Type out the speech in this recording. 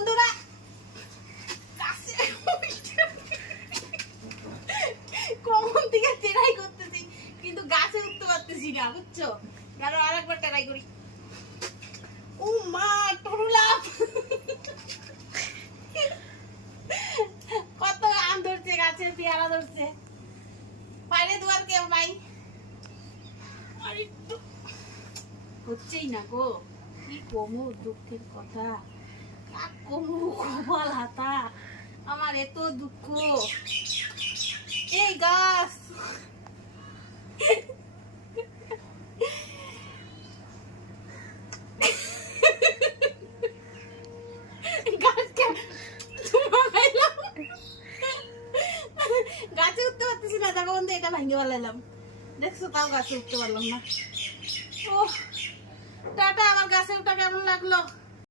বন্ধুরা কমন থেকে ট্রাই করতেছি কিন্তু গাছে উঠতে পারতেছি না, বুঝছো? আরো আরেকবার ট্রাই করি। ও মা, টরুলাপ কত আম ধরছে গাছে, পেয়ারা ধরছে, বাইরে দুয়ার কেউ নাই, আর একটু হচ্ছেই না গো। কি কমু, দুঃখের কথা। কাক কমু, কপাল হাতা, আমার এত দুঃখ। এই গাছ গাছে উঠতে পারতেছি না, দেখো বন্ধু, এটা ভাঙে ফেলাইলাম, দেখছো? তাও গাছে উঠতে পারলাম না। ও টাটা, আমার গাছে ওটা কেমন লাগলো?